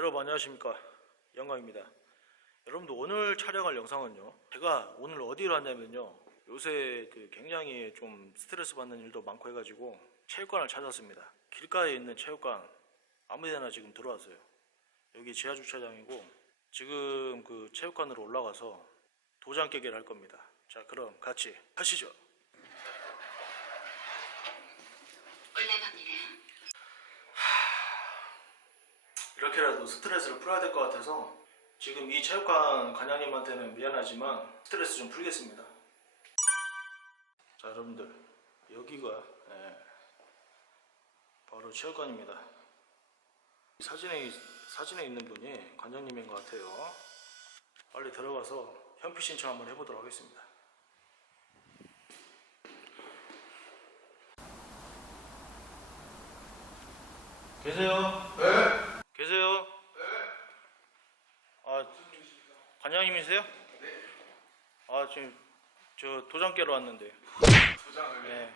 여러분 안녕하십니까? 영광입니다. 여러분들 오늘 촬영할 영상은요 제가 오늘 어디로 왔냐면요 요새 그 굉장히 좀 스트레스 받는 일도 많고 해가지고 체육관을 찾았습니다. 길가에 있는 체육관 아무데나 지금 들어왔어요. 여기 지하 주차장이고 지금 그 체육관으로 올라가서 도장 깨기를 할 겁니다. 자 그럼 같이 가시죠. 올라갑니다. 이렇게라도 스트레스를 풀어야 될 것 같아서 지금 이 체육관 관장님한테는 미안하지만 스트레스 좀 풀겠습니다. 자 여러분들 여기가 예, 바로 체육관입니다. 사진에 사진에 있는 분이 관장님인 것 같아요. 빨리 들어가서 현피 신청 한번 해보도록 하겠습니다. 계세요? 네. 계세요? 아, 관장님이세요? 네. 아, 지금 저 도장 깨러 왔는데. 도장을. 네.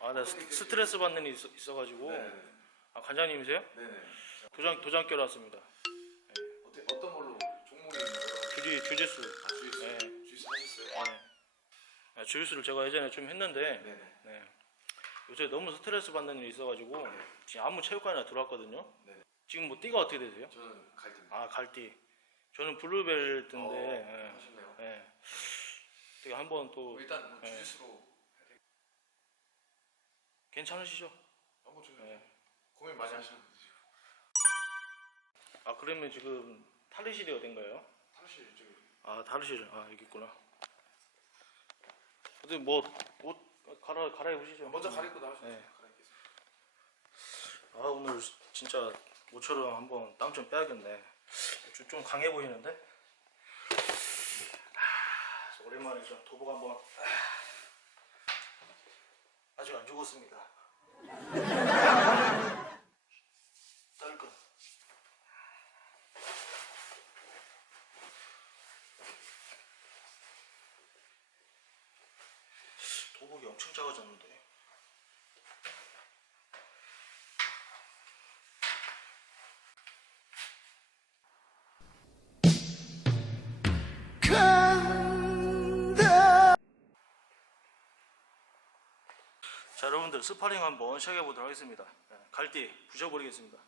아, 나 스- 스트레스 받는 일이 있어, 있어 가지고. 네. 아, 관장님이세요? 네네. 도장 도장 깨러 왔습니다. 어때, 어떤 걸로 종목이 있나요? 주지 주짓수. 아, 주짓수. 네. 주짓수 하셨어요? 네. 아, 주짓수를 제가 예전에 좀 했는데. 네네. 네. 요새 너무 스트레스 받는 일이 있어가지고 지금 아무 체육관이나 들어왔거든요. 네. 지금 뭐 띠가 어떻게 되세요? 저는 갈등입니다. 아, 갈띠. 저는 블루벨트인데. 어, 예. 하시네요. 예. 되게 한번 또뭐 일단 뭐 네. 주짓수로 괜찮으시죠? 한번 좀 예. 고민 많이 하시는데 아 그러면 지금 탈의실이 어딘가요? 사실 저기 아 탈의실 아 여기 있구나. 어디 뭐옷 갈아 갈아입으시죠. 먼저 가리고 나오시면 네. 가리겠습니다. 아 오늘 진짜 모처럼 한번 땀 좀 빼야겠네. 좀, 좀 강해 보이는데? 아, 오랜만에 좀 도복 한번. 아, 아직 안 죽었습니다. 딸끈. 도복이 엄청 작아졌는데. 스파링 한번 시작해 보도록 하겠습니다. 네, 갈띠 부셔버리겠습니다.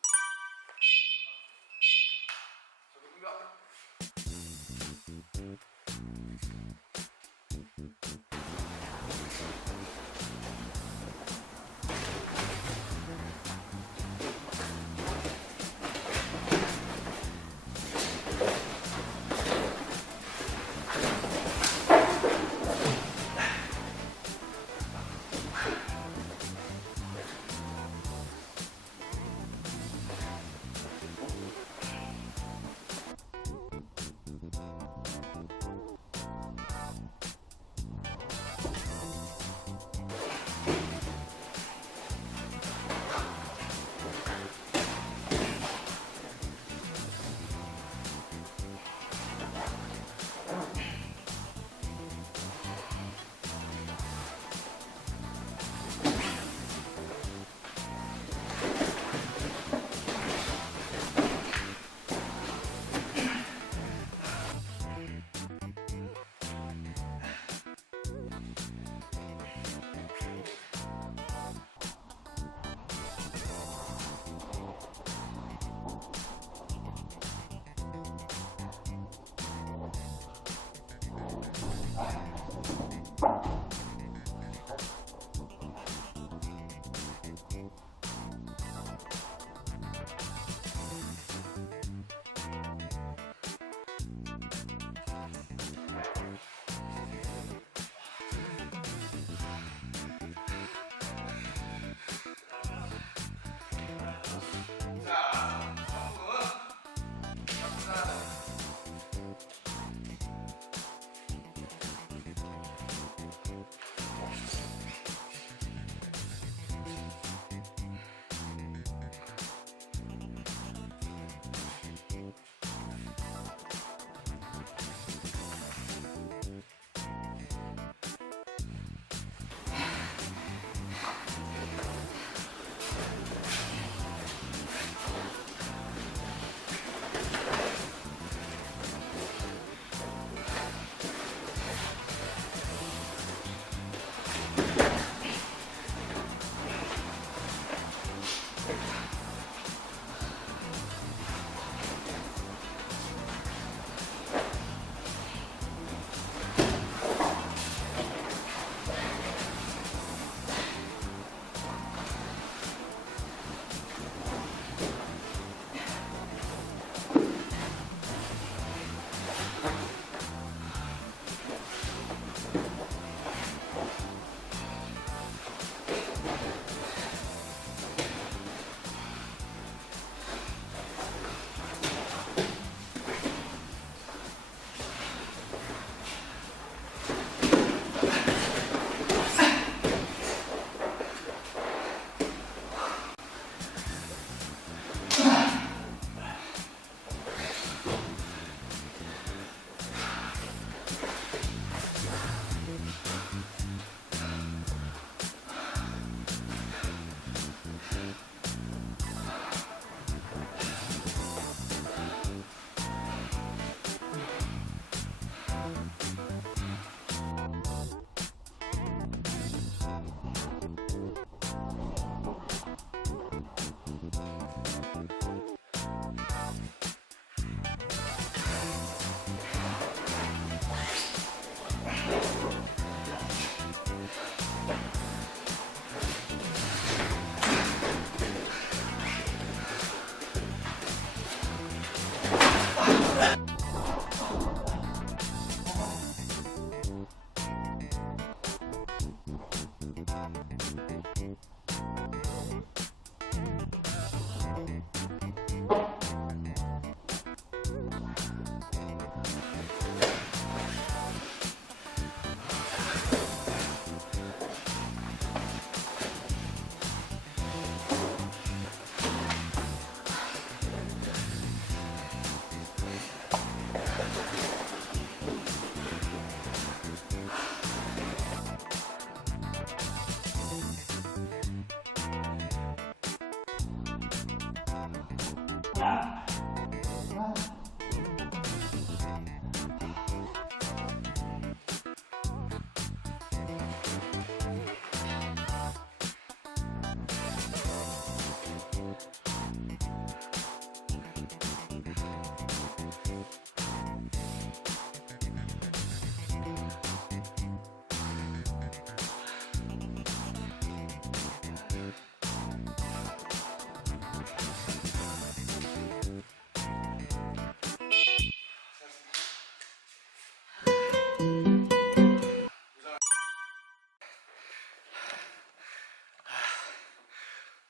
Yeah.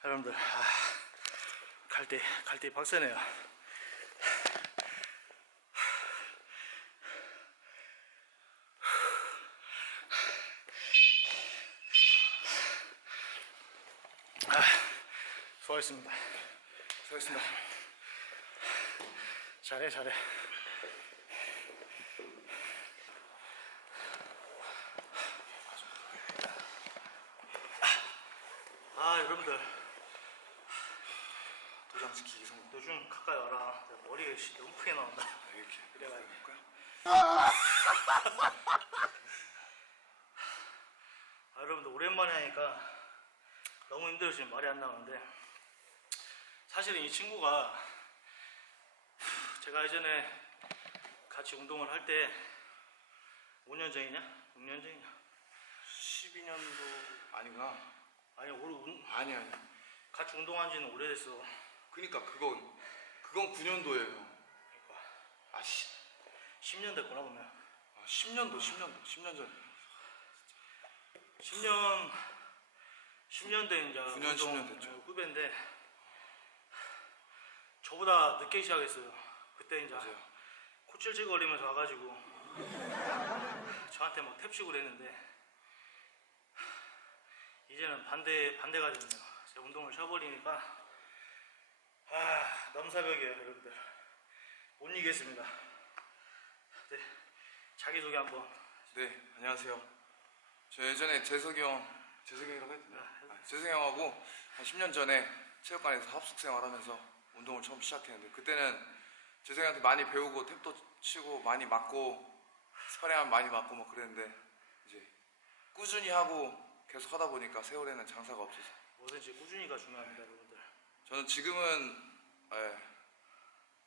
여러분들 아, 갈때 갈때 박세네요. 아, 수고하셨습니다. 수고하셨습니다. 잘해 잘해. 아 여러분들 지키기 성공. 요즘 가까이 와라. 내 머리가 씨, 너무 크게 나온다. 이렇게. 이래가지고. 할까요? 아, 여러분들 오랜만에 하니까 너무 힘들어지면 말이 안 나오는데 사실은 이 친구가 제가 예전에 같이 운동을 할 때 5년 전이냐? 6년 전이냐? 12년도 아니구나. 아니 우리 운- 아니 아니. 같이 운동한 지는 오래됐어 그니까 그건 그건 9년도예요. 그러니까 아 씨. 10년 됐구나 보면 아, 10년도 10년도 10년 전. 10년 10년 된 이제 9년, 10년 됐죠. 후배인데 저보다 늦게 시작했어요 그때 이제 맞아요. 코찔찔거리면서 와가지고 저한테 막 탭식을 했는데 이제는 반대 반대가 됐네요. 제가 운동을 쉬어버리니까 아 넘사벽이에요 여러분들 못 이기겠습니다. 네 자기 소개 한번 네 안녕하세요. 저 예전에 재석이 형 재석이 형이라고 해도 되나? 아, 재석이 형하고 한 10년 전에 체육관에서 합숙 생활하면서 운동을 처음 시작했는데 그때는 재석이한테 많이 배우고 탭도 치고 많이 맞고 스파링하면 많이 맞고 뭐 그랬는데 이제 꾸준히 하고 계속 하다 보니까 세월에는 장사가 없어서 뭐든지 꾸준히가 중요합니다 여러분들. 저는 지금은 예,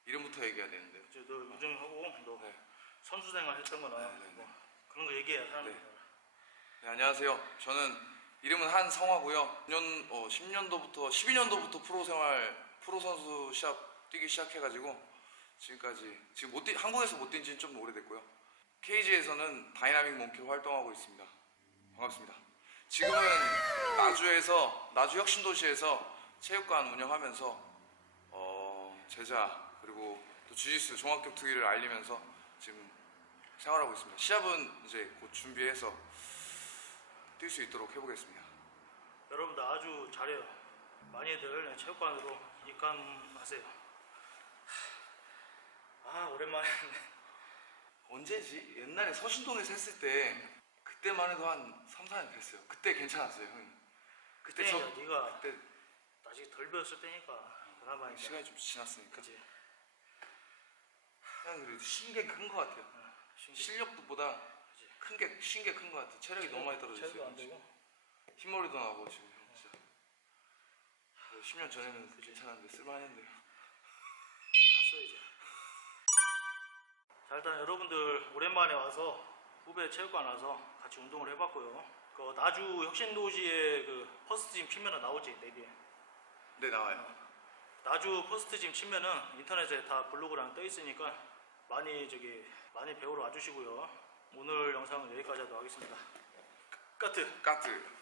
이름부터 얘기해야 되는데 이제 너 요즘 하고 너 네. 선수 생활 했던 거나 네, 네, 네. 뭐 그런 거 얘기해야 사람들. 네. 네, 안녕하세요. 저는 이름은 한성화고요. 10년, 어, 10년도부터 12년도부터 프로 생활 프로 선수 시합 뛰기 시작해가지고 지금까지 지금 못 뛰, 한국에서 못 뛴 지는 좀 오래됐고요. KG에서는 다이나믹 몽키로 활동하고 있습니다. 반갑습니다. 지금은 나주에서 나주 혁신도시에서 체육관 운영하면서 어, 제자 그리고 또 주짓수 종합격 투기를 알리면서 지금 생활하고 있습니다. 시합은 이제 곧 준비해서 뛸 수 있도록 해보겠습니다. 여러분들 아주 잘해요. 많이들 체육관으로 입관하세요. 아 오랜만에. 언제지? 옛날에 서신동에서 했을 때 그때만 해도 한 3, 4년 됐어요. 그때 괜찮았어요, 형이. 그때 그때 저 네가 그때 아직 덜 배웠을 때니까 이제 시간이 좀 지났으니까 그지. 형 그래도 신게 큰것 같아요. 어, 신기. 실력보다 그지. 큰게 신 게 큰것 같아요. 체력이 너무 많이 떨어졌어요. 체력도 안 되고. 흰머리도 나고 지금 형 진짜. 10년 전에는 괜찮았는데 쓸만했는데요. 갔어 이제. 자 일단 여러분들 오랜만에 와서 후배 체육관 와서 같이 운동을 해봤고요. 그 나주 혁신도시의 그 퍼스트짐 치면은 나오지 내비에. 네 나와요. 나주 퍼스트 짐 치면은 인터넷에 다 블로그랑 떠 있으니까 많이 저기 많이 배우러 와주시고요. 오늘 영상은 여기까지 하도록 하겠습니다. 까트. 까트.